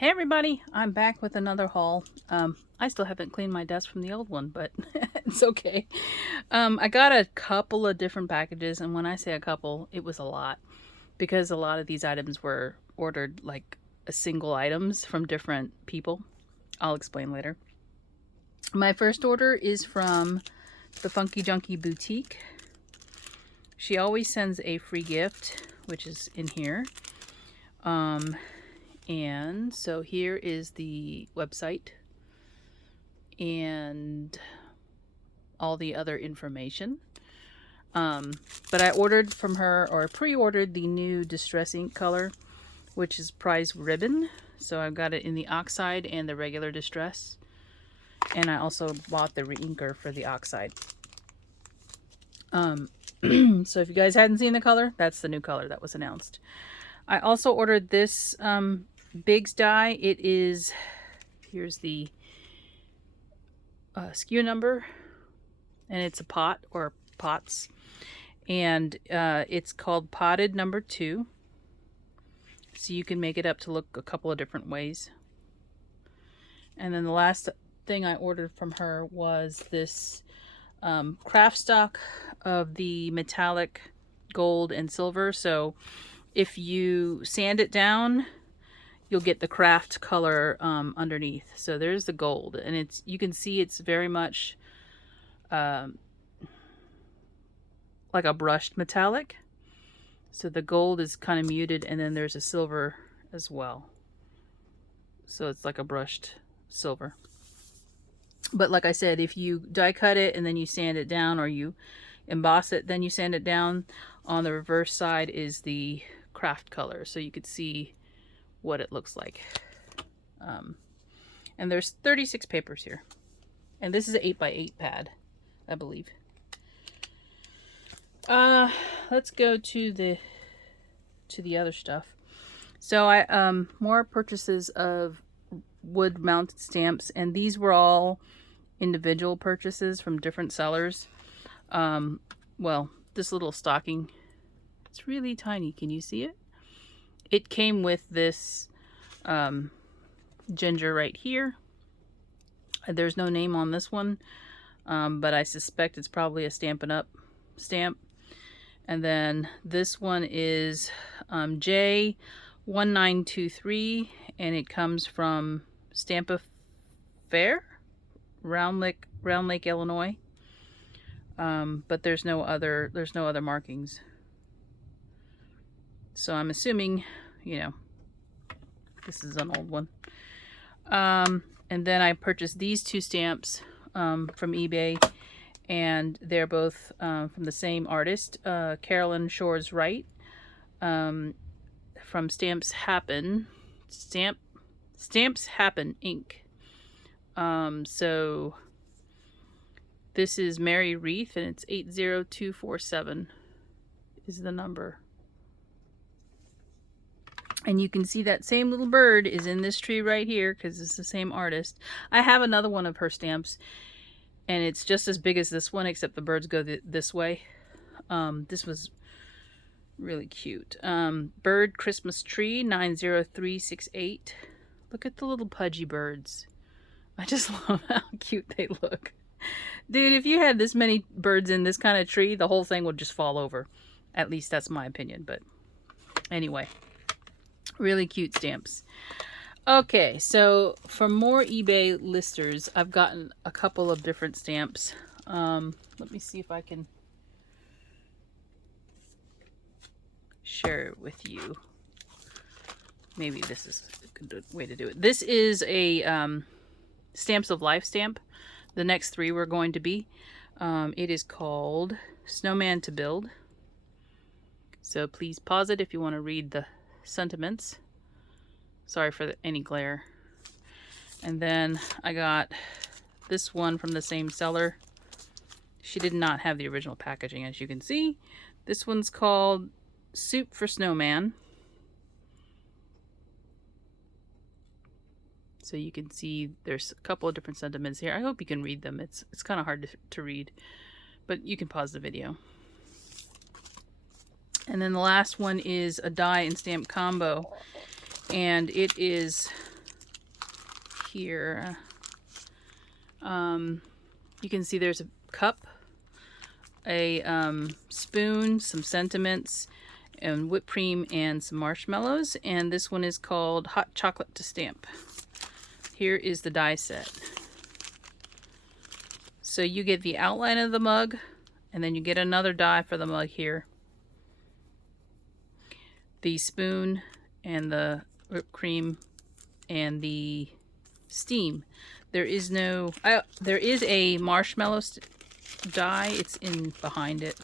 Hey everybody, I'm back with another haul. I still haven't cleaned my desk from the old one, but it's okay. I got a couple of different packages, and when I say a couple, it was a lot because a lot of these items were ordered like a single items from different people. I'll explain later. My first order is from the Funky Junkie Boutique. She always sends a free gift, which is in here. And so here is the website and all the other information. But I ordered from her, or pre-ordered, the new Distress ink color, which is Prize Ribbon. So I've got it in the Oxide and the regular Distress. And I also bought the re-inker for the Oxide. So if you guys hadn't seen the color, that's the new color that was announced. I also ordered this Biggs die. It is, here's the SKU number, and it's a pot or pots, and it's called Potted number 2. So you can make it up to look a couple of different ways. And then the last thing I ordered from her was this craft stock of the metallic gold and silver. So if you sand it down, you'll get the craft color underneath. So there's the gold, and it's, you can see it's very much like a brushed metallic. So the gold is kind of muted, and then there's a silver as well. So it's like a brushed silver. But like I said, if you die cut it and then you sand it down, or you emboss it, then you sand it down, on the reverse side is the craft color. So you could see what it looks like. And there's 36 papers here. And this is an 8x8 pad, I believe. Let's go to the other stuff. So I more purchases of wood mounted stamps, and these were all individual purchases from different sellers. Well, this little stocking, it's really tiny. Can you see it? It came with this ginger right here. There's no name on this one, but I suspect it's probably a Stampin' Up! Stamp. And then this one is J1923, and it comes from Stamp-A-Fair, Round Lake, Illinois. But there's no other markings. So I'm assuming, you know, this is an old one. And then I purchased these two stamps from eBay, and they're both from the same artist, Carolyn Shores Wright, from Stamps Happen Inc. So this is Mary Wreath, and it's 80247 is the number. And you can see that same little bird is in this tree right here because it's the same artist. I have another one of her stamps, and it's just as big as this one, except the birds go this way. This was really cute. Bird Christmas Tree 90368. Look at the little pudgy birds. I just love how cute they look. Dude, if you had this many birds in this kind of tree, the whole thing would just fall over. At least that's my opinion, but anyway. Really cute stamps. Okay, so for more eBay listers, I've gotten a couple of different stamps. Let me see if I can share it with you. Maybe this is a good way to do it. This is a Stamps of Life stamp. The next three were going to be. It is called Snowman to Build. So please pause it if you want to read the sentiments. Sorry for any glare. And then I got this one from the same seller. She did not have the original packaging, as you can see. This one's called Soup for Snowman. So you can see there's a couple of different sentiments here. I hope you can read them. It's kind of hard to read, but you can pause the video. And then the last one is a die and stamp combo, and it is here. You can see there's a cup, a spoon, some sentiments, and whipped cream, and some marshmallows. And this one is called Hot Chocolate to Stamp. Here is the die set. So you get the outline of the mug, and then you get another die for the mug here. The spoon and the whipped cream and the steam. There is no, there is a marshmallow die. It's in behind it.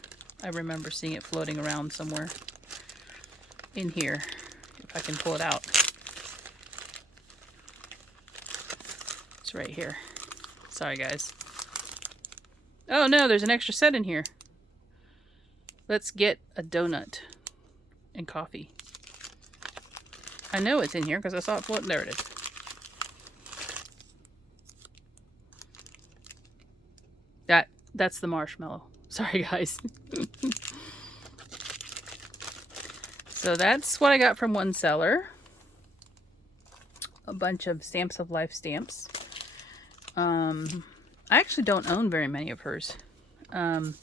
I remember seeing it floating around somewhere in here, if I can pull it out. It's right here. Sorry, guys. Oh no, there's an extra set in here. Let's get a donut and coffee. I know it's in here because I saw it floating. There it is. That's the marshmallow. Sorry, guys. So that's what I got from one seller. A bunch of Stamps of Life stamps. I actually don't own very many of hers. Then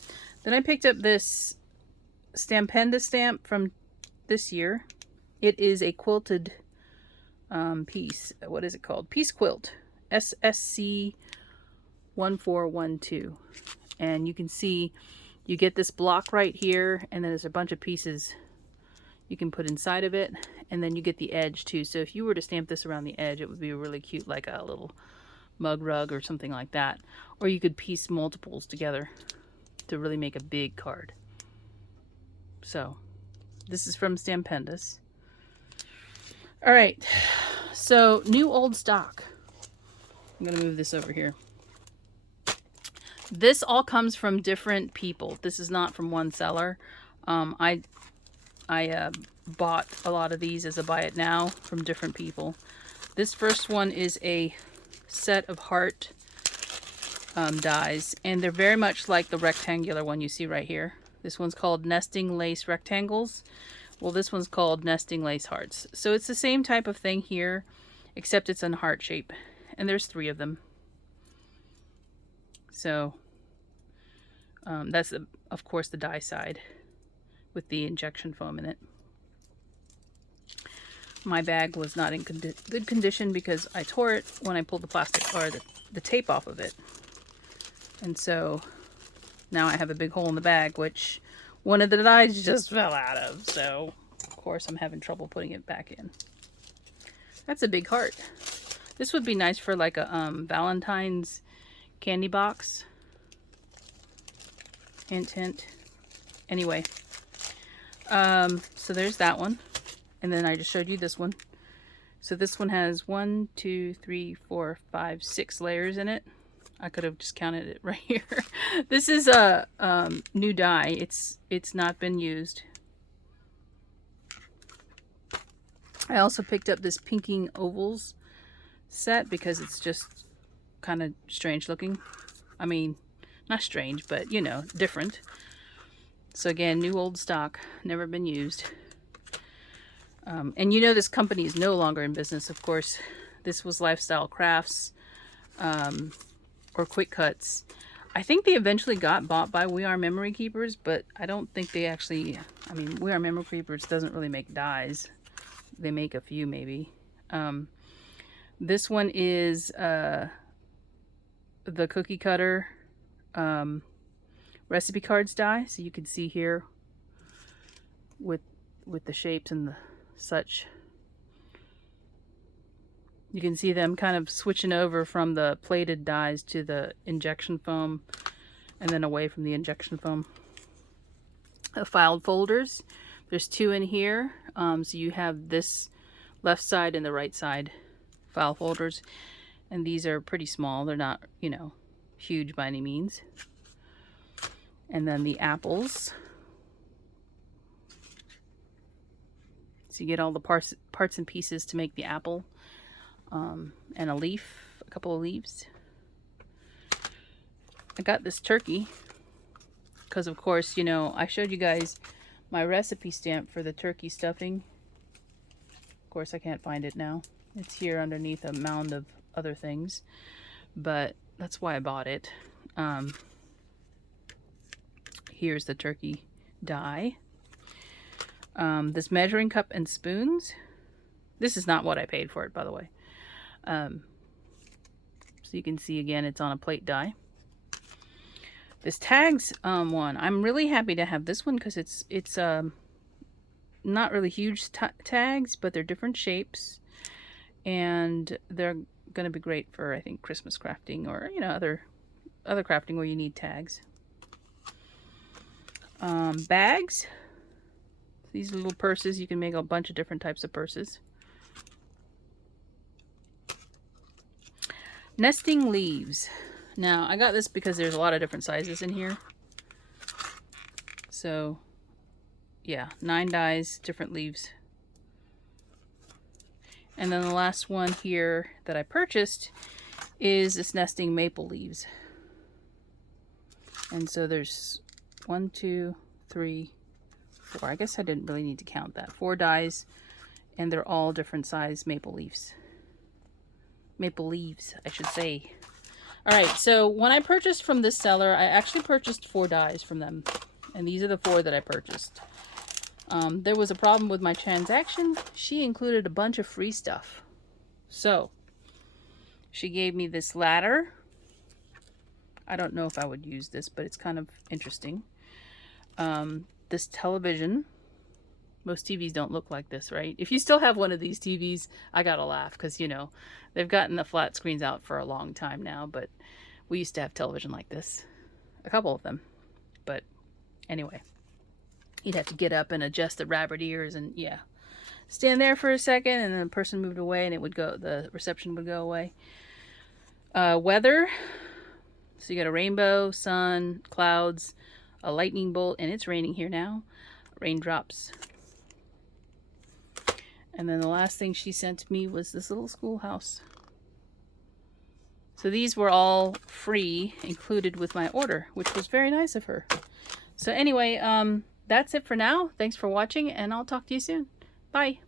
I picked up this Stampenda stamp from this year. It is a quilted piece. What is it called? Piece Quilt. SSC 1412. And you can see you get this block right here, and then there's a bunch of pieces you can put inside of it, and then you get the edge too. So if you were to stamp this around the edge, it would be really cute, like a little mug rug or something like that. Or you could piece multiples together to really make a big card. So this is from Stampendas. All right, so new old stock. I'm gonna move this over here. This all comes from different people. This is not from one seller. I bought a lot of these as a buy it now from different people. This first one is a set of heart dies, and they're very much like the rectangular one you see right here. This one's called Nesting Lace Rectangles. Well, this one's called Nesting Lace Hearts. So it's the same type of thing here, except it's in heart shape, and there's 3 of them. So that's, of course, the die side with the injection foam in it. My bag was not in good condition because I tore it when I pulled the plastic or the tape off of it. And so now I have a big hole in the bag, which one of the dies just fell out of. So, of course, I'm having trouble putting it back in. That's a big heart. This would be nice for like a Valentine's candy box. Hint, hint. Anyway, so there's that one. And then I just showed you this one. So this one has 1, 2, 3, 4, 5, 6 layers in it. I could have just counted it right here. This is a new die. It's not been used. I also picked up this Pinking Ovals set because it's just kind of strange looking. I mean, not strange, but you know, different. So again, new old stock, never been used. And you know this company is no longer in business, of course. This was Lifestyle Crafts, or Quick Cuts. I think they eventually got bought by We Are Memory Keepers, but I don't think they actually, I mean, We Are Memory Keepers doesn't really make dies. They make a few maybe. This one is the cookie cutter recipe cards die. So you can see here with the shapes and the such. You can see them kind of switching over from the plated dies to the injection foam and then away from the injection foam. Filed folders. There's 2 in here. So you have this left side and the right side file folders. And these are pretty small. They're not, you know, huge by any means. And then the apples. So you get all the parts and pieces to make the apple. And a leaf, a couple of leaves. I got this turkey because, of course, you know, I showed you guys my recipe stamp for the turkey stuffing. Of course, I can't find it now. It's here underneath a mound of other things, but that's why I bought it. Here's the turkey die. This measuring cup and spoons. This is not what I paid for it, by the way. So you can see again, it's on a plate die. This tags one, I'm really happy to have this one because it's not really huge tags, but they're different shapes, and they're going to be great for, I think, Christmas crafting, or you know, other crafting where you need tags. Bags. These little purses, you can make a bunch of different types of purses. Nesting leaves. Now, I got this because there's a lot of different sizes in here. So, yeah, 9 dies, different leaves. And then the last one here that I purchased is this nesting maple leaves. And so there's 1, 2, 3, 4. I guess I didn't really need to count that. 4 dies, and they're all different size maple leaves. Maple leaves, I should say. Alright, so when I purchased from this seller, I actually purchased 4 dies from them. And these are the 4 that I purchased. There was a problem with my transaction. She included a bunch of free stuff. So, she gave me this ladder. I don't know if I would use this, but it's kind of interesting. This television. Most TVs don't look like this, right? If you still have one of these TVs, I gotta laugh because, you know, they've gotten the flat screens out for a long time now, but we used to have television like this. A couple of them. But anyway, you'd have to get up and adjust the rabbit ears and, yeah. Stand there for a second, and then the person moved away and it would go, the reception would go away. Weather. So you got a rainbow, sun, clouds, a lightning bolt, and it's raining here now. Raindrops. And then the last thing she sent me was this little schoolhouse. So these were all free, included with my order, which was very nice of her. So anyway, that's it for now. Thanks for watching, and I'll talk to you soon. Bye.